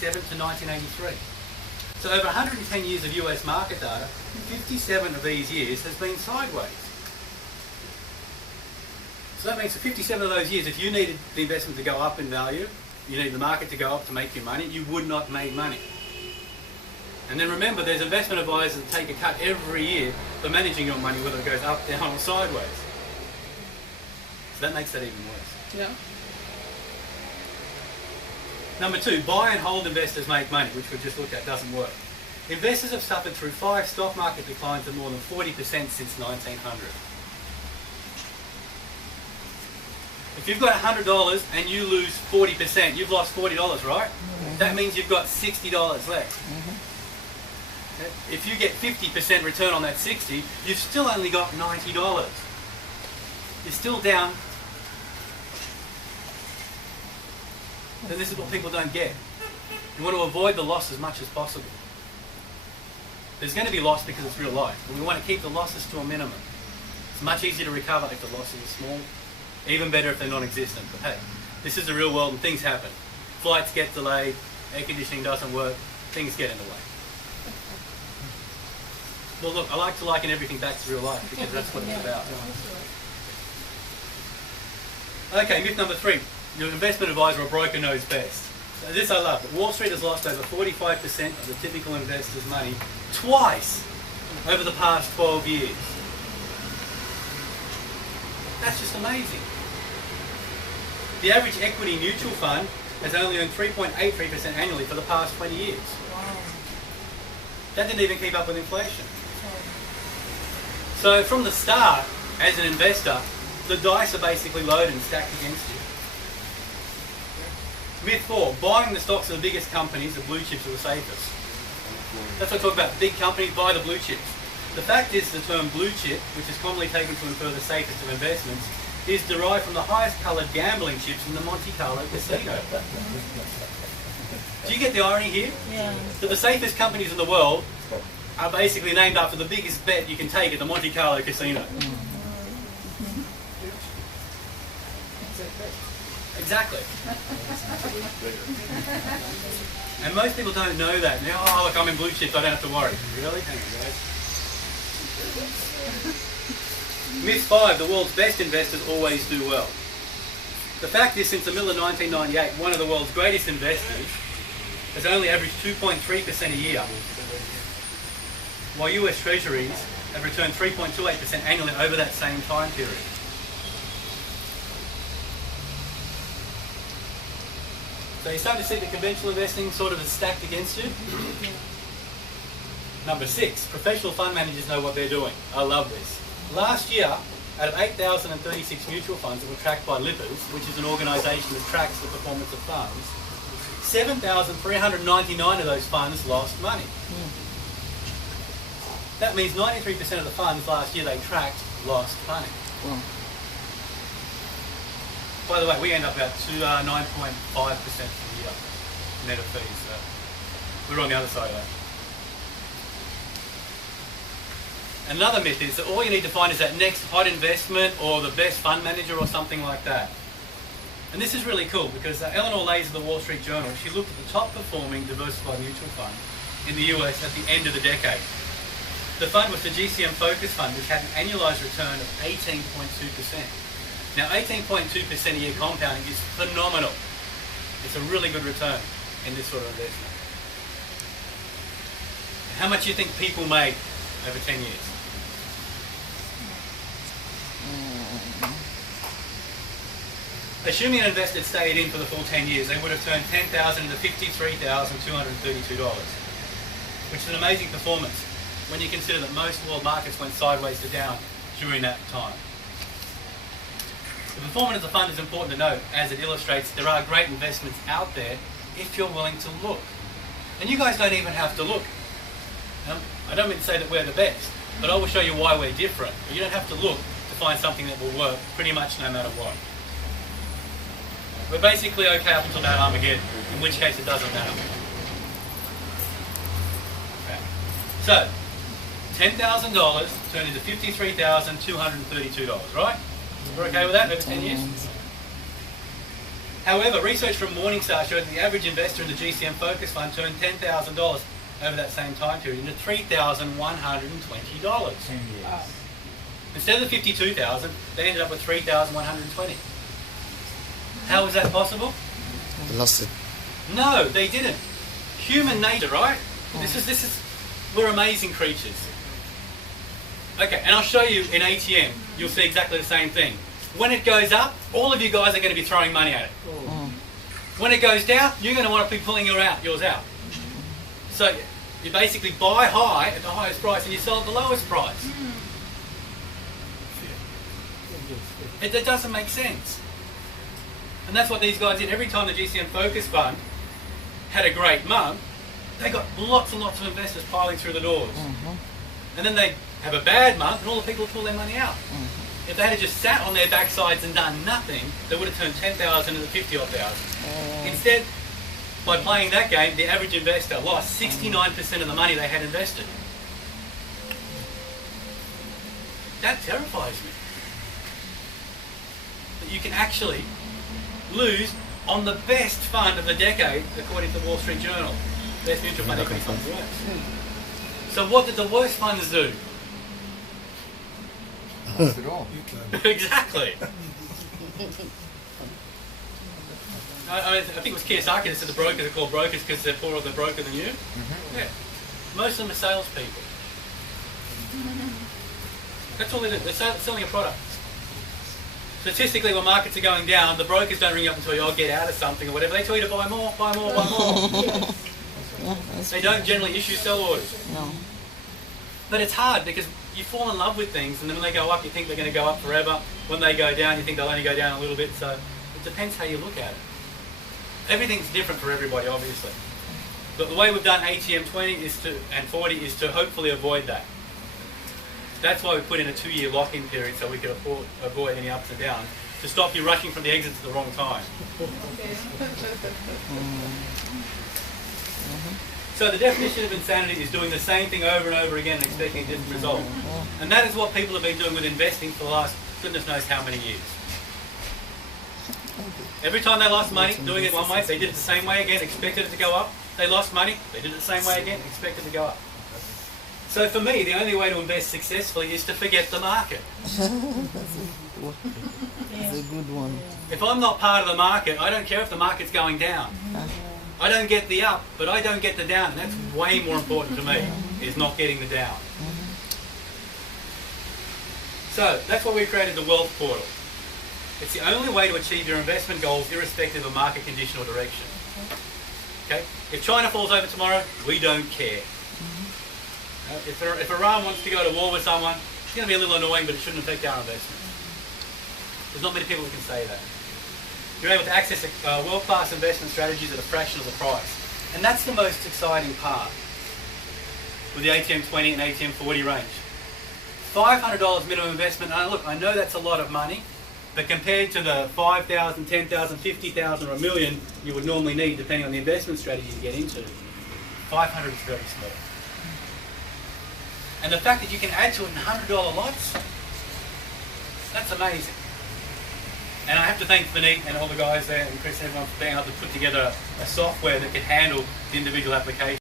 1957 to 1983. So over 110 years of US market data, 57 of these years has been sideways. So that means for 57 of those years, if you needed the investment to go up in value, you need the market to go up to make you money, you would not make money. And then remember, there's investment advisors that take a cut every year for managing your money, whether it goes up, down, or sideways. So that makes that even worse. Yeah. Number 2, buy and hold investors make money, which we just looked at, doesn't work. Investors have suffered through 5 stock market declines of more than 40% since 1900. If you've got $100 and you lose 40%, you've lost $40, right? Mm-hmm. That means you've got $60 left. Mm-hmm. Okay? If you get 50% return on that 60, you've still only got $90. You're still down. And this is what people don't get. You want to avoid the loss as much as possible. There's going to be loss because it's real life, but we want to keep the losses to a minimum. It's much easier to recover if the losses are small. Even better if they're non-existent. But hey, this is the real world and things happen. Flights get delayed, air conditioning doesn't work, things get in the way. Well look, I like to liken everything back to real life because that's what it's about. Okay, myth number 3. Your investment advisor or broker knows best. Now, this I love. Wall Street has lost over 45% of the typical investor's money twice over the past 12 years. That's just amazing. The average equity mutual fund has only earned 3.83% annually for the past 20 years. Wow. That didn't even keep up with inflation. So from the start, as an investor, the dice are basically loaded and stacked against you. Myth 4, buying the stocks of the biggest companies, the blue chips, are the safest. That's what I talk about. Big companies buy the blue chips. The fact is the term blue chip, which is commonly taken to infer the safest of investments, is derived from the highest coloured gambling chips in the Monte Carlo casino. Do you get the irony here? Yeah. That the safest companies in the world are basically named after the biggest bet you can take at the Monte Carlo casino. Exactly. And most people don't know that. Now, oh, look, I'm in blue chips, I don't have to worry. Really? Hang on, guys. Myth 5, the world's best investors always do well. The fact is, since the middle of 1998, one of the world's greatest investors has only averaged 2.3% a year, while US Treasuries have returned 3.28% annually over that same time period. So you're starting to see that conventional investing sort of is stacked against you. Number 6, professional fund managers know what they're doing. I love this. Last year, out of 8,036 mutual funds that were tracked by Lippers, which is an organisation that tracks the performance of funds, 7,399 of those funds lost money. That means 93% of the funds last year they tracked lost money. By the way, we end up about 9.5% for the year net of fees. So we're on the other side of that. Another myth is that all you need to find is that next hot investment or the best fund manager or something like that. And this is really cool because Eleanor Lays of the Wall Street Journal, she looked at the top performing diversified mutual fund in the US at the end of the decade. The fund was the GCM Focus Fund, which had an annualised return of 18.2%. Now 18.2% a year compounding is phenomenal. It's a really good return in this sort of investment. How much do you think people made over 10 years? Assuming an investor stayed in for the full 10 years, they would have turned $10,000 into $53,232, which is an amazing performance when you consider that most world markets went sideways to down during that time. The performance of the fund is important to note, as it illustrates there are great investments out there if you're willing to look. And you guys don't even have to look. I don't mean to say that we're the best, but I will show you why we're different. But you don't have to look to find something that will work pretty much no matter what. We're basically okay up until about Armageddon, in which case it doesn't matter. Okay. So, $10,000 turned into $53,232, right? We're okay with that over 10 years? However, research from Morningstar showed that the average investor in the GCM Focus Fund turned $10,000 over that same time period into $3,120. 10 years. Instead of the $52,000, they ended up with $3,120. How was that possible? I lost it. No, they didn't. Human nature, right? This is, we're amazing creatures. Okay, and I'll show you in ATM, you'll see exactly the same thing. When it goes up, all of you guys are going to be throwing money at it. When it goes down, you're going to want to be pulling yours out. So you basically buy high at the highest price and you sell at the lowest price. It doesn't make sense. And that's what these guys did. Every time the GCM Focus Fund had a great month, they got lots and lots of investors piling through the doors. And then they have a bad month and all the people pull their money out. If they had just sat on their backsides and done nothing, they would have turned 10,000 into 50,000. Instead, by playing that game, the average investor lost 69% of the money they had invested. That terrifies me. That you can actually lose on the best fund of the decade, according to the Wall Street Journal. Best mutual fund equity funds works. So what did the worst funds do? Lost it all. Exactly. I think it was Kiyosaki that said the brokers are called brokers because they're poorer the broker than you. Yeah. Most of them are salespeople. That's all they do. They're selling a product. Statistically, when markets are going down, the brokers don't ring you up and tell you, "Oh, get out of something" or whatever. They tell you to buy more, buy more, buy more. They don't generally issue sell orders. No. But it's hard because you fall in love with things, and then when they go up, you think they're going to go up forever. When they go down, you think they'll only go down a little bit. So it depends how you look at it. Everything's different for everybody, obviously. But the way we've done ATM 20 and 40 is to hopefully avoid that. That's why we put in a 2-year lock-in period so we could avoid any ups and downs, to stop you rushing from the exit to the wrong time. So the definition of insanity is doing the same thing over and over again and expecting a different result. And that is what people have been doing with investing for the last goodness knows how many years. Every time they lost money doing it one way, they did it the same way again, expected it to go up. They lost money, they did it the same way again, expected it to go up. So for me, the only way to invest successfully is to forget the market. That's a good one. If I'm not part of the market, I don't care if the market's going down. I don't get the up, but I don't get the down. And that's way more important to me, is not getting the down. So that's why we created the Wealth Portal. It's the only way to achieve your investment goals irrespective of market condition or direction. Okay? If China falls over tomorrow, we don't care. If Iran wants to go to war with someone, it's going to be a little annoying, but it shouldn't affect our investment. There's not many people who can say that. You're able to access world-class investment strategies at a fraction of the price. And that's the most exciting part with the ATM 20 and ATM 40 range. $500 minimum investment. Now look, I know that's a lot of money, but compared to the $5,000, $10,000, $50,000 or $1 million you would normally need depending on the investment strategy you get into, 500 is very small. And the fact that you can add to it in $100 lots, that's amazing. And I have to thank Vineet and all the guys there and Chris and everyone for being able to put together a software that can handle the individual applications.